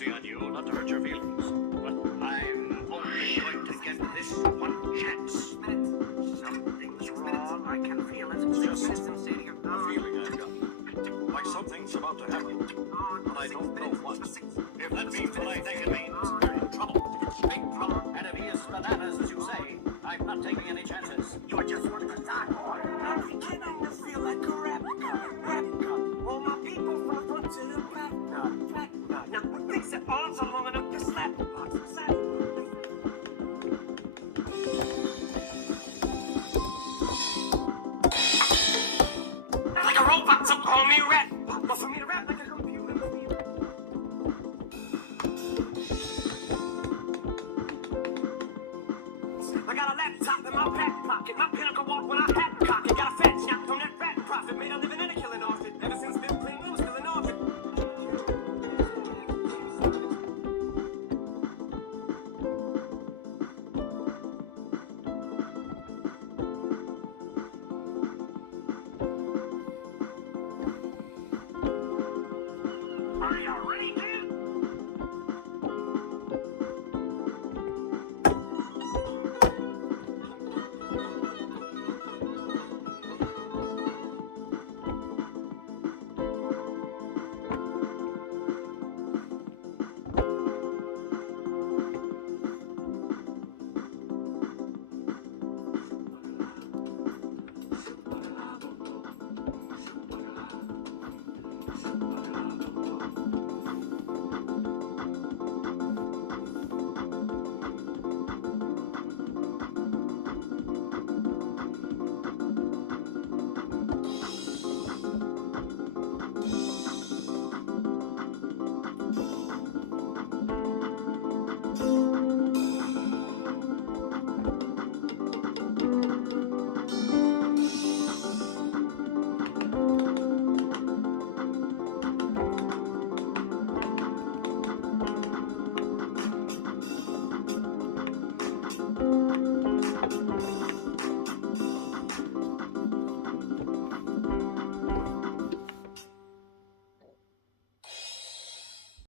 easy on you, not to hurt your feelings. But I'm only going to get this one chance. Something's wrong. I can feel it. Just Consistency. a feeling I've got. Like something's about to happen. But I don't know what. If that means what I think it means, we're in trouble. Big trouble. And if he is bananas, as you say, I'm not taking any chances. You're just one of the time. I'm beginning to feel like a rap god. All my people from the front to the back. Now, who thinks their arms are long enough to slap the box? Like a robot, so call me rap. But for me to rap like a computer. I got a laptop in my back pocket. My pinnacle walk when I hat cock it. Got a fat chop from that rat profit. Made a living and a killing off it. Ever since Bill Clinton was still in orbit. Are you ready?